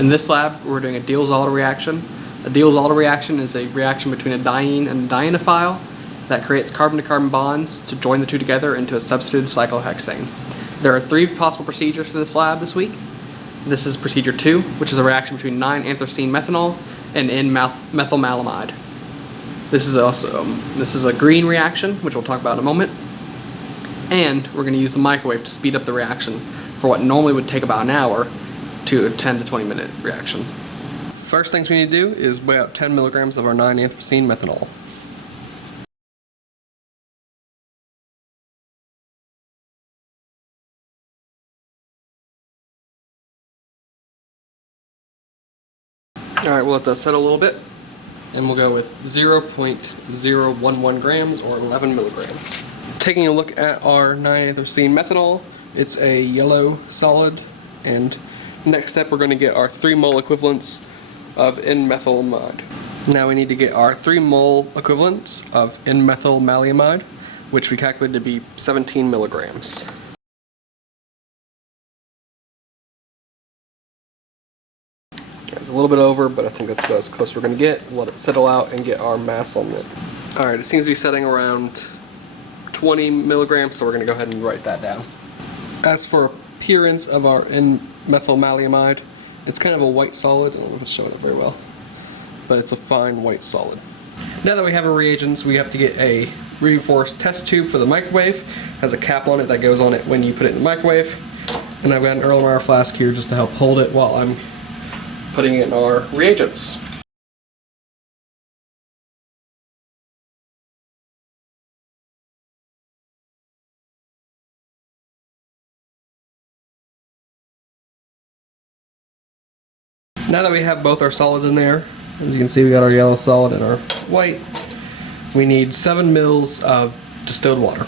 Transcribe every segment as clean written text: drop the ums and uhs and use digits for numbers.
In this lab, we're doing a Diels-Alder reaction. A Diels-Alder reaction is a reaction between a diene and a dienophile that creates carbon-to-carbon bonds to join the two together into a substituted cyclohexane. There are 3 possible procedures for this lab this week. This is procedure 2, which is a reaction between 9-anthracene methanol and N-methylmaleimide. This is a green reaction, which we'll talk about in a moment. And we're going to use the microwave to speed up the reaction for what normally would take about an hour to a 10 to 20 minute reaction. First things we need to do is weigh out 10 milligrams of our 9-anthracene methanol. Alright, we'll let that settle a little bit, and we'll go with 0.011 grams or 11 milligrams. Taking a look at our 9-anthracene methanol, it's a yellow solid, and next step we're going to get our 3 mole equivalents of N-methylmaleimide. Now we need to get our 3 mole equivalents of N-methylmaleimide, which we calculated to be 17 milligrams. It's a little bit over, but I think that's about as close as we're going to get. We'll let it settle out and get our mass on it. Alright, it seems to be setting around 20 milligrams, so we're going to go ahead and write that down. As for appearance of our N-methylmaleimide, it's kind of a white solid. I don't know if it's showing up very well, but it's a fine white solid. Now that we have our reagents, we have to get a reinforced test tube for the microwave. It has a cap on it that goes on it when you put it in the microwave. And I've got an Erlenmeyer flask here just to help hold it while I'm putting in our reagents. Now that we have both our solids in there, as you can see we got our yellow solid and our white, we need 7 mils of distilled water.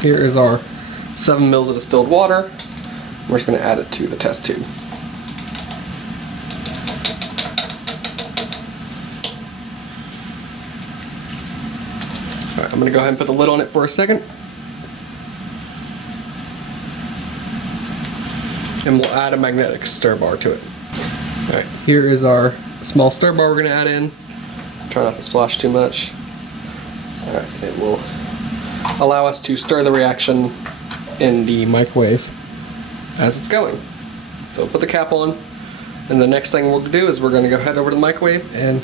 Here is our 7 mils of distilled water. We're just going to add it to the test tube. Alright, I'm going to go ahead and put the lid on it for a second. And we'll add a magnetic stir bar to it. Alright, here is our small stir bar we're going to add in. Try not to splash too much. Alright, it will allow us to stir the reaction in the microwave as it's going. So we'll put the cap on, and the next thing we'll do is we're going to go head over to the microwave and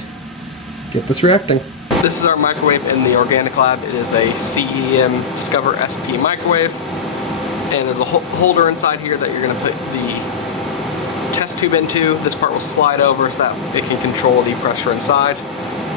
get this reacting. This is our microwave in the organic lab. It is a CEM Discover SP microwave, and there's a holder inside here that you're going to put the test tube into. This part will slide over so that it can control the pressure inside,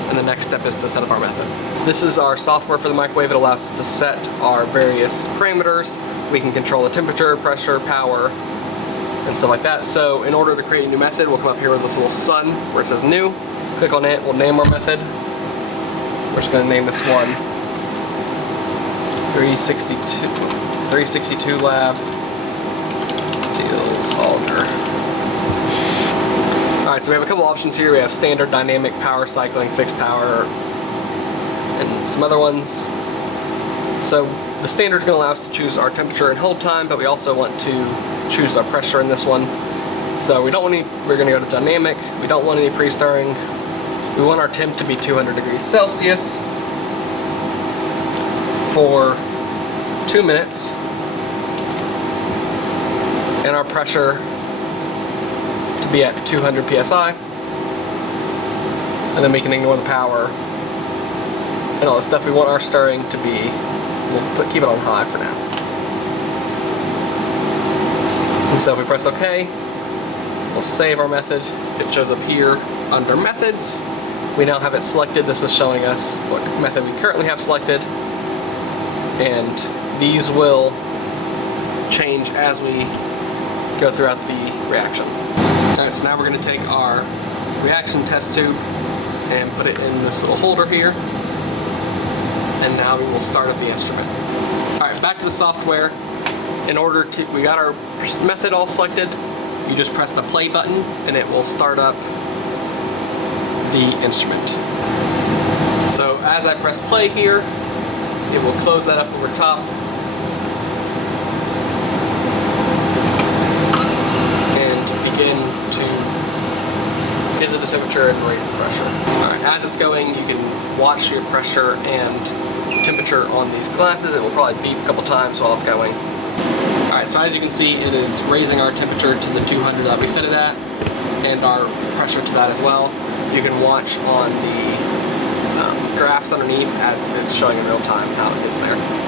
and the next step is to set up our method. This is our software for the microwave. It allows us to set our various parameters. We can control the temperature, pressure, power, and stuff like that. So in order to create a new method, we'll come up here with this little sun where it says new. Click on it, we'll name our method. We're just going to name this one 362 lab Diels-Alder. Alright, so we have a couple options here. We have standard, dynamic, power cycling, fixed power, and some other ones. So the standard is going to allow us to choose our temperature and hold time, but we also want to choose our pressure in this one. So we don't want any, we're going to go to dynamic. We don't want any pre-stirring. We want our temp to be 200 degrees Celsius for 2 minutes, and our pressure to be at 200 psi, and then we can ignore the power and all the stuff. We want our stirring to be, keep it on high for now. And so if we press OK, we'll save our method. It shows up here under methods. We now have it selected. This is showing us what method we currently have selected, and these will change as we go throughout the reaction. Alright, so now we're going to take our reaction test tube and put it in this little holder here, and now we will start up the instrument. Alright, back to the software. In order to, we got our method all selected, you just press the play button and it will start up the instrument. So as I press play here, it will close that up over top and begin to temperature and raise the pressure. Alright, as it's going, you can watch your pressure and temperature on these glasses. It will probably beep a couple times while it's going. Alright, so as you can see, it is raising our temperature to the 200 that we set it at, and our pressure to that as well. You can watch on the graphs underneath as it's showing in real time how it gets there.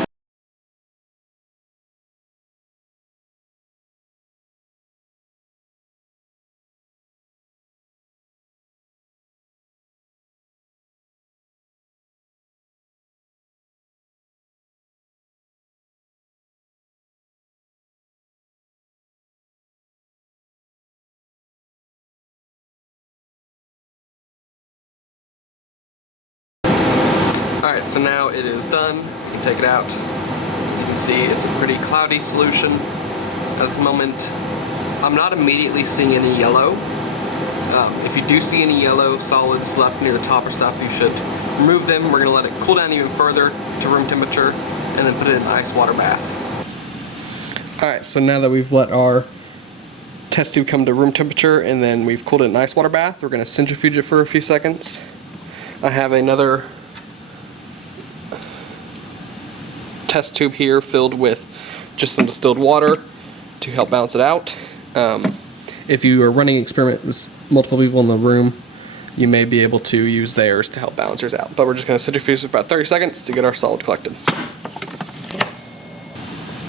Alright, so now it is done. You can take it out. As you can see, it's a pretty cloudy solution at this moment. I'm not immediately seeing any yellow. If you do see any yellow solids left near the top or stuff, you should remove them. We're going to let it cool down even further to room temperature and then put it in an ice water bath. Alright, so now that we've let our test tube come to room temperature and then we've cooled it in an ice water bath, we're going to centrifuge it for a few seconds. I have another test tube here filled with just some distilled water to help balance it out. If you are running an experiment with multiple people in the room, you may be able to use theirs to help balance yours out. But we're just going to centrifuge for about 30 seconds to get our solid collected.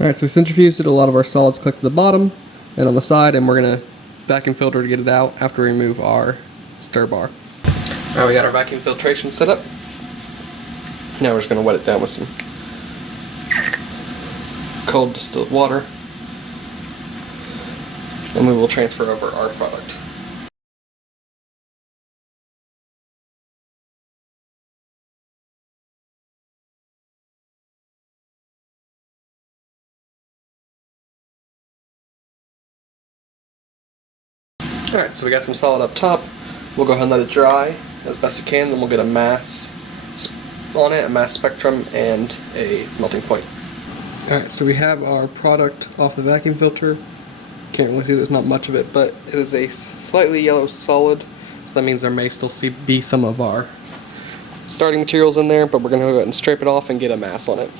Alright, so we centrifuged it, a lot of our solids collect to the bottom and on the side, and we're going to vacuum filter to get it out after we remove our stir bar. Alright, we got our vacuum filtration set up. Now we're just going to wet it down with some cold distilled water, and we will transfer over our product. Alright, so we got some solid up top. We'll go ahead and let it dry as best it can, then we'll get a mass on it, a mass spectrum, and a melting point. Alright, so we have our product off the vacuum filter. Can't really see, there's not much of it, but it is a slightly yellow solid, so that means there may still be some of our starting materials in there, but we're going to go ahead and scrape it off and get a mass on it.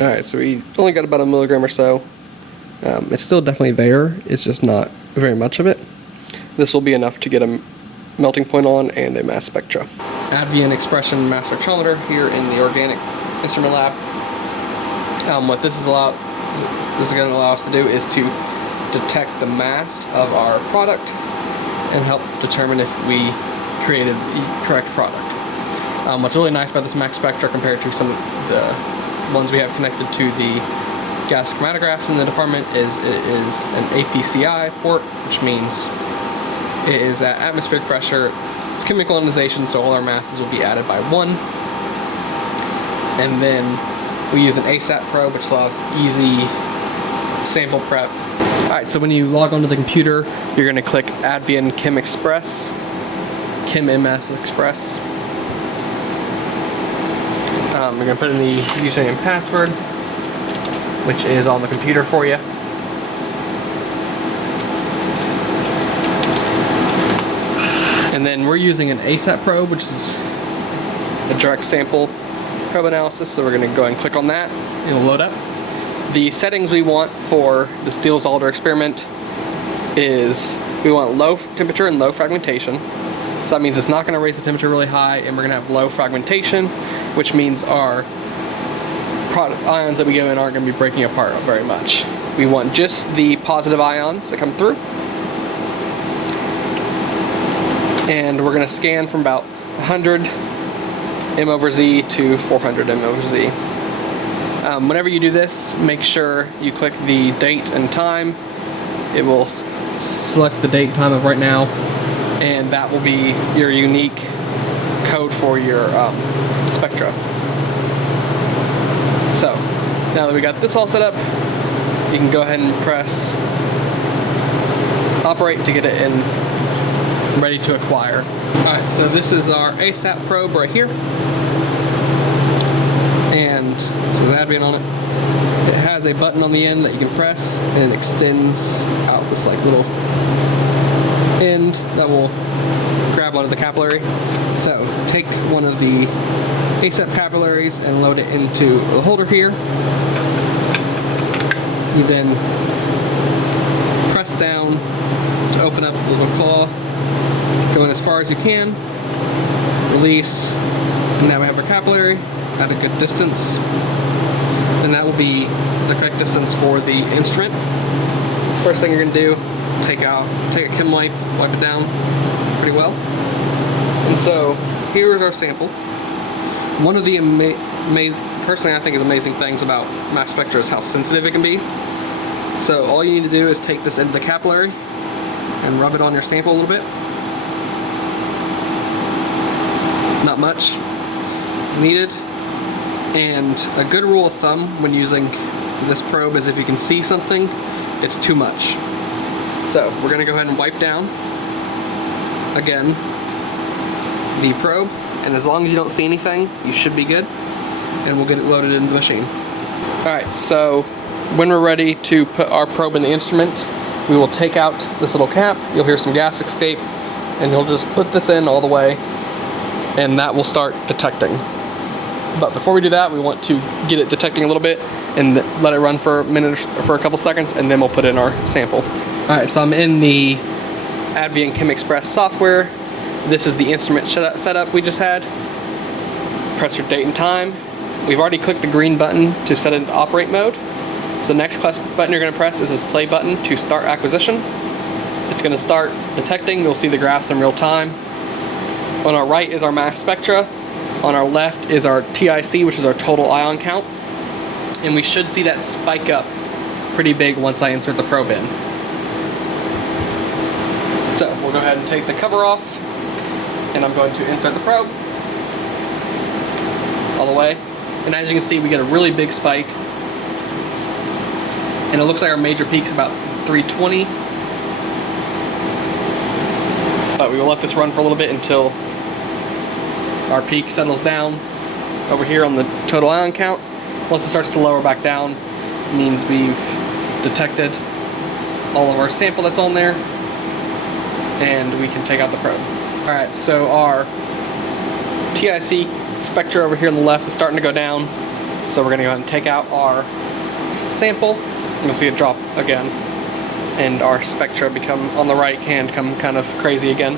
Alright, so we only got about 1 milligram or so. It's still definitely there, it's just not very much of it. This will be enough to get a melting point on and a mass spectra. Advian expression mass spectrometer here in the organic instrument lab. What this is going to allow us to do is to detect the mass of our product and help determine if we created the correct product. What's really nice about this mass spectra compared to some of the ones we have connected to the gas chromatographs in the department is it is an APCI port, which means it is at atmospheric pressure. It's chemical ionization, so all our masses will be added by 1. And then we use an ASAT probe, which allows easy sample prep. Alright, so when you log onto the computer, you're going to click Advian Chem Express, Chem MS Express. We're going to put in the username and password, which is on the computer for you. And then we're using an ASAT probe, which is a direct sample probe analysis, so we're going to go ahead and click on that. It'll load up. The settings we want for this Diels-Alder experiment is we want low temperature and low fragmentation. So that means it's not going to raise the temperature really high, and we're going to have low fragmentation, which means our product ions that we go in aren't going to be breaking apart very much. We want just the positive ions that come through. And we're going to scan from about 100 m/z to 400 m/z. Whenever you do this, make sure you click the date and time. It will select the date and time of right now, and that will be your unique code for your spectra. So, now that we got this all set up, you can go ahead and press operate to get it in ready to acquire. Alright, so this is our ASAP probe right here. And so there's advent on it. It has a button on the end that you can press, and it extends out this like little end that will grab onto the capillary. So take one of the ASAP capillaries and load it into the holder here. You then press down to open up the little claw, go in as far as you can, release, and now we have our capillary at a good distance, and that will be the correct distance for the instrument. First thing you're going to do, take a chem wipe it down pretty well. And so here is our sample. One of the personally I think is amazing things about mass spectra is how sensitive it can be. So all you need to do is take this into the capillary and rub it on your sample a little bit. Not much is needed. And a good rule of thumb when using this probe is if you can see something, it's too much. So we're going to go ahead and wipe down again the probe, and as long as you don't see anything, you should be good, and we'll get it loaded into the machine. Alright, so when we're ready to put our probe in the instrument, we will take out this little cap. You'll hear some gas escape, and you'll just put this in all the way, and that will start detecting. But before we do that, we want to get it detecting a little bit and let it run for a minute, for a couple seconds, and then we'll put in our sample. Alright, so I'm in the Advient Chem Express software. This is the instrument setup we just had. Press your date and time. We've already clicked the green button to set it into operate mode. So the next button you're going to press is this play button to start acquisition. It's going to start detecting. You'll see the graphs in real time. On our right is our mass spectra. On our left is our TIC, which is our total ion count. And we should see that spike up pretty big once I insert the probe in. So we'll go ahead and take the cover off, and I'm going to insert the probe all the way. And as you can see, we get a really big spike. And it looks like our major peak's about 320. But we will let this run for a little bit until our peak settles down over here on the total ion count. Once it starts to lower back down, it means we've detected all of our sample that's on there, and we can take out the probe. Alright, so our TIC spectra over here on the left is starting to go down, so we're going to go ahead and take out our sample. You'll see it drop again, and our spectra on the right can come kind of crazy again.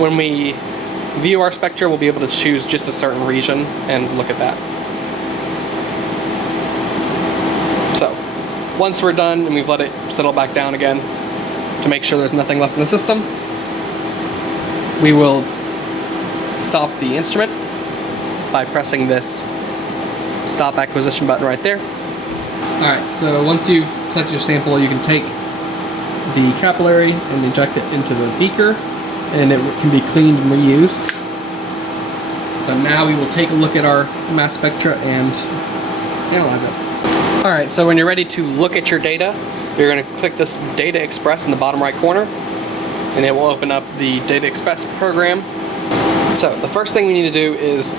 When we view our spectra, we'll be able to choose just a certain region and look at that. So once we're done and we've let it settle back down again to make sure there's nothing left in the system, we will stop the instrument by pressing this stop acquisition button right there. Alright, so once you've collected your sample, you can take the capillary and inject it into the beaker, and it can be cleaned and reused. But now we will take a look at our mass spectra and analyze it. Alright, so when you're ready to look at your data, you're going to click this Data Express in the bottom right corner, and it will open up the Data Express program. So the first thing we need to do is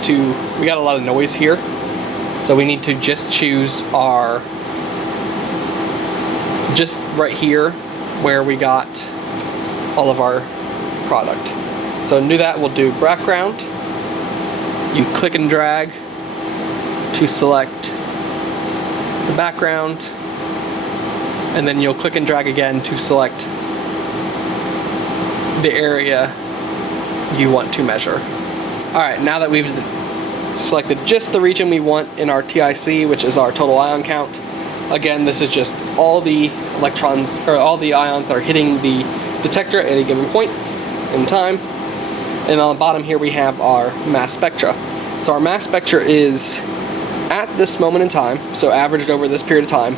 we got a lot of noise here, so we need to just choose our, just right here where we got all of our product. So to do that, we'll do background. You click and drag to select the background, and then you'll click and drag again to select the area you want to measure. Alright, now that we've selected just the region we want in our TIC, which is our total ion count, again, this is just all the electrons, or all the ions that are hitting the detector at any given point in time. And on the bottom here we have our mass spectra. So our mass spectra is at this moment in time, so averaged over this period of time,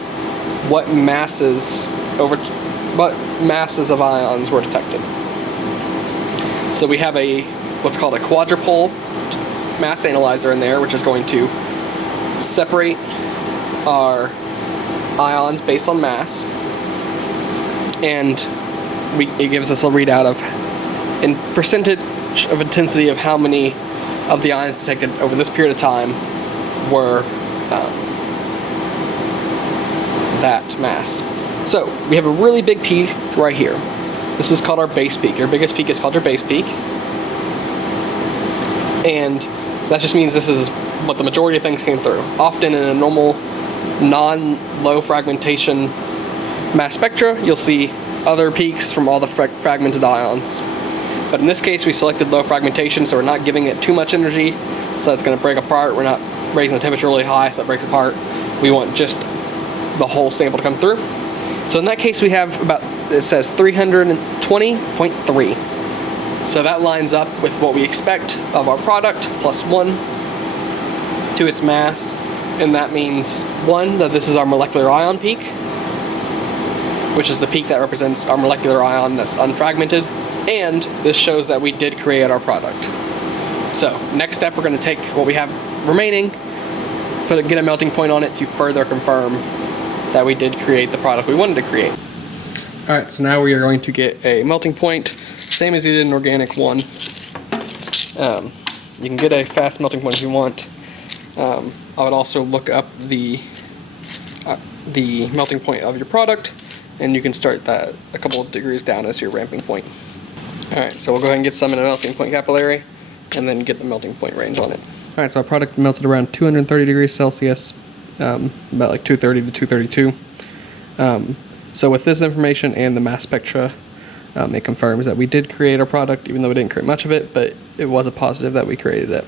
what masses of ions were detected. So we have what's called a quadrupole mass analyzer in there, which is going to separate our ions based on mass. And it gives us a readout of in percentage of intensity of how many of the ions detected over this period of time were that mass. So we have a really big peak right here. This is called our base peak. Your biggest peak is called your base peak. And that just means this is what the majority of things came through. Often in a normal non-low fragmentation mass spectra, you'll see other peaks from all the fragmented ions. But in this case, we selected low fragmentation, so we're not giving it too much energy, so that's going to break apart. We're not raising the temperature really high, so it breaks apart. We want just the whole sample to come through. So in that case, we have about, it says 320.3. So that lines up with what we expect of our product, plus 1 to its mass. And that means, 1, that this is our molecular ion peak, which is the peak that represents our molecular ion that's unfragmented. And this shows that we did create our product. So next step, we're going to take what we have remaining, get a melting point on it to further confirm that we did create the product we wanted to create. Alright, so now we are going to get a melting point, same as you did in organic 1. You can get a fast melting point if you want. I would also look up the melting point of your product, and you can start that a couple of degrees down as your ramping point. Alright, so we'll go ahead and get some in a melting point capillary, and then get the melting point range on it. Alright, so our product melted around 230 degrees Celsius, about like 230 to 232. So with this information and the mass spectra, it confirms that we did create our product, even though we didn't create much of it, but it was a positive that we created it.